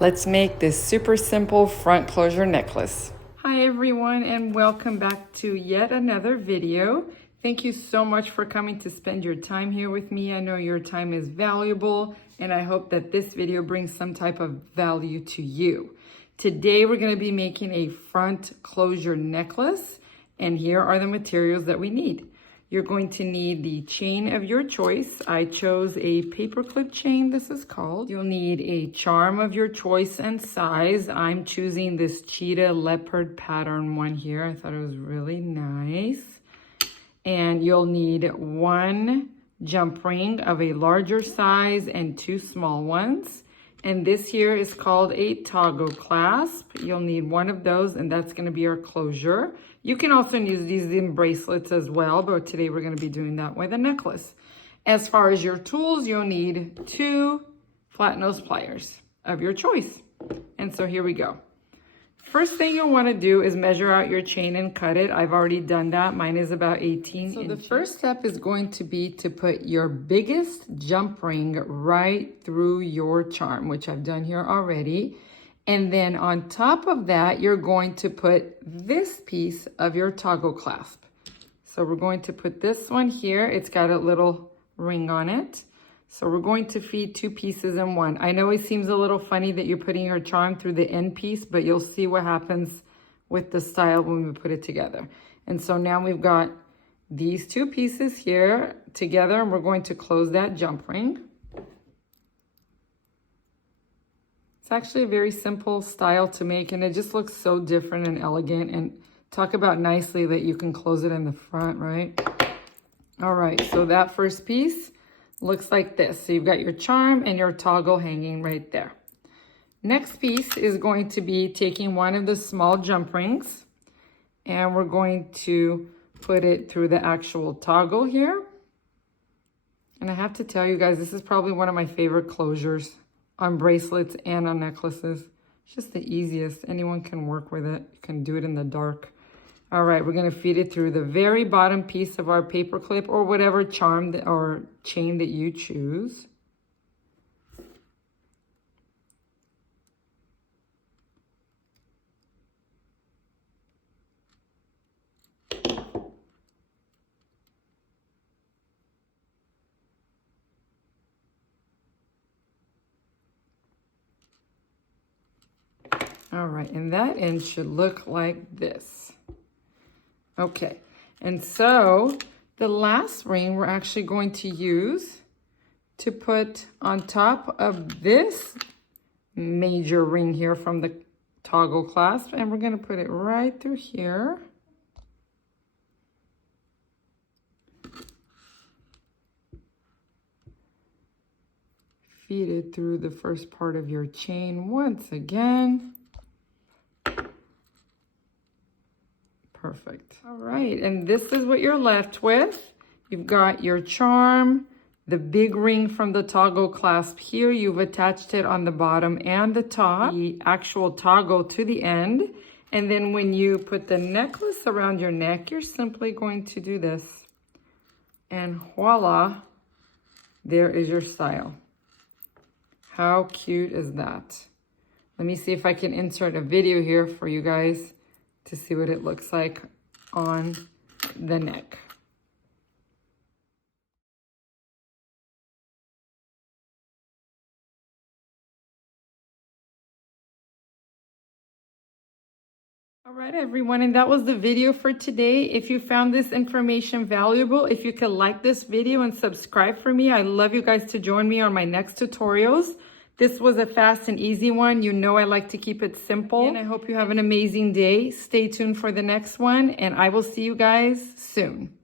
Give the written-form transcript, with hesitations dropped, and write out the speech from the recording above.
Let's make this super simple front closure necklace. Hi everyone, and welcome back to yet another video. Thank you so much for coming to spend your time here with me. I know your time is valuable, and I hope that this video brings some type of value to you. Today we're going to be making a front closure necklace, and here are the materials that we need. You're going to need the chain of your choice. I chose a paperclip chain, this is called. You'll need a charm of your choice and size. I'm choosing this cheetah leopard pattern one here. I thought it was really nice. And you'll need one jump ring of a larger size and two small ones. And this here is called a toggle clasp. You'll need one of those, and that's going to be our closure. You can also use these in bracelets as well, but today we're going to be doing that with a necklace. As far as your tools, you'll need two flat nose pliers of your choice. And so here we go. First thing you'll want to do is measure out your chain and cut it. I've already done that. Mine is about 18 inches. So the first step is going to be to put your biggest jump ring right through your charm, which I've done here already. And then on top of that, you're going to put this piece of your toggle clasp. So we're going to put this one here. It's got a little ring on it. So we're going to feed two pieces in one. I know it seems a little funny that you're putting your charm through the end piece, but you'll see what happens with the style when we put it together. And so now we've got these two pieces here together, and we're going to close that jump ring. It's actually a very simple style to make, and it just looks so different and elegant. And talk about nicely that you can close it in the front, right? All right, so that first piece looks like this. So you've got your charm and your toggle hanging right there. Next piece is going to be taking one of the small jump rings, and we're going to put it through the actual toggle here. And I have to tell you guys, this is probably one of my favorite closures on bracelets and on necklaces. It's just the easiest. Anyone can work with it. You can do it in the dark. All right, we're going to feed it through the very bottom piece of our paper clip or whatever charm or chain that you choose. All right, and that end should look like this. Okay, and so the last ring we're actually going to use to put on top of this major ring here from the toggle clasp, and we're going to put it right through here. Feed it through the first part of your chain once again. Perfect. All right, and this is what you're left with. You've got your charm, the big ring from the toggle clasp here. You've attached it on the bottom and the top, the actual toggle to the end. And then when you put the necklace around your neck, you're simply going to do this. And voila, there is your style. How cute is that? Let me see if I can insert a video here for you guys to see what it looks like on the neck. All right, everyone, and that was the video for today. If you found this information valuable, if you could like this video and subscribe for me, I'd love you guys to join me on my next tutorials. This was a fast and easy one. You know I like to keep it simple. And I hope you have an amazing day. Stay tuned for the next one, and I will see you guys soon.